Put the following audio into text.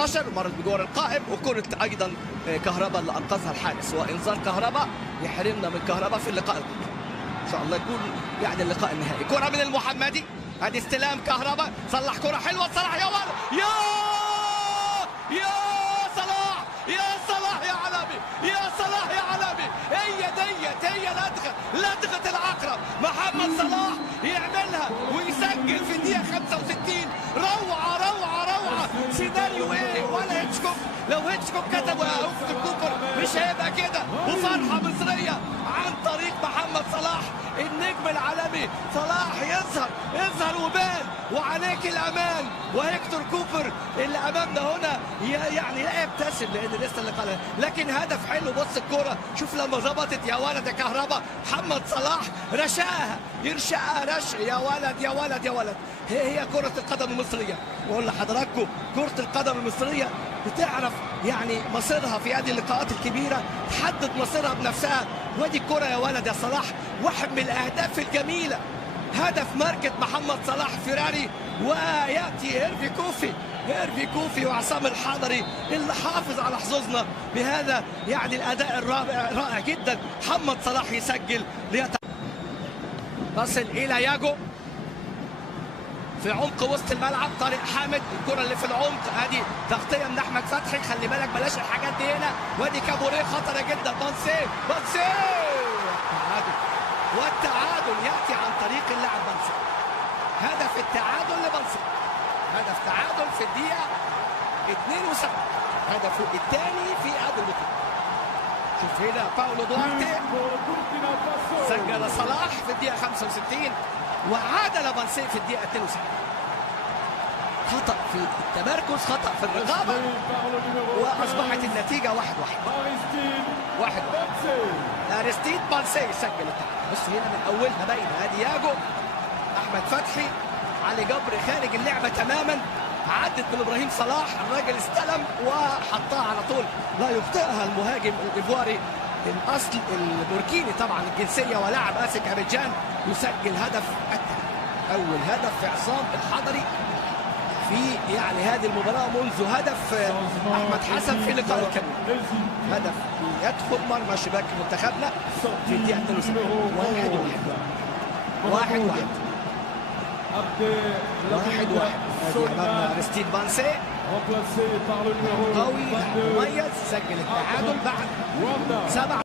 10 مرت بجوار القائم، وكرة ايضا كهرباء اللي انقذها الحارس، وانذار كهرباء يحرمنا من كهرباء في اللقاء القادم. ان شاء الله يكون يعني اللقاء النهائي. كرة من المحمدي، ادي استلام كهرباء، صلح كرة حلوة، صلاح يا ولد، يا صلاح، يا صلاح يا علامي، يا صلاح يا علامي، هي لدغة العقرب. محمد صلاح يعملها ويسجل في الدقيقة 65. روعة روعة روعة، سيناريو ايه ولا هيتشكوك. لو هيتشكوك كتبوا يا هيكتور كوبر مش هيبقى كده. وفرحة مصرية عن طريق محمد صلاح النجم العالمي. صلاح يظهر وبان، وعليك الامان. وهيكتور كوبر اللي امامنا هنا يعني لا يبتسم لان لسه اللي قالها، لكن هدف حلو. بص الكرة، شوف لما ظبطت يا ولد يا كهرباء. محمد صلاح يرشقها رش، يا ولد يا ولد يا ولد. هي كرة القدم المصرية. واقول لحضراتكم كرة القدم المصرية بتعرف يعني مصيرها في هذه اللقاءات الكبيرة، تحدد مصيرها بنفسها. وادي الكرة يا ولد يا صلاح، واحد من الأهداف الجميلة. هدف ماركة محمد صلاح فيراري، ويأتي هيرفي كوفي وعصام الحضري اللي حافظ على حظوظنا بهذا يعني الأداء الرائع جدا. محمد صلاح يسجل تصل إلى ياجو في عمق وسط الملعب. طارق حامد، الكرة اللي في العمق، ادي تغطية من احمد فتحي. خلي بالك بلاش الحاجات دي هنا. وادي كابوريه خطرة جدا. بانسي والتعادل ياتي عن طريق اللاعب بانسي. هدف التعادل لبانسي، هدف تعادل في الدقيقة 72، هدفه الثاني في هذا اللقاء. شوف هنا باولو دوارتي سجل صلاح في الدقيقة 65 وعادل بانسي في الدقيقة 72. خطأ في التمركز، خطأ في الرقابة، وأصبحت النتيجة 1-1. أرستيد بانسي سجل التعادل. بص هنا من أولها باينة، ادي ياجو، أحمد فتحي، علي جبر خارج اللعبة تماما. عدت من إبراهيم صلاح، الراجل استلم وحطها على طول، لا يخطئها المهاجم الإيفواري الأصل البوركيني طبعا الجنسية ولاعب آسك أبيجان، يسجل هدف التعادل. أول هدف في عصام الحضري في يعني هذه المباراة منذ هدف أحمد حسن في لقاء الكاميرون. هدف يدخل مرمى شباك منتخبنا في الدقيقة 72. 1-1. أمامنا أرستيد بانسي قوي مميز، سجل التعادل بعد 7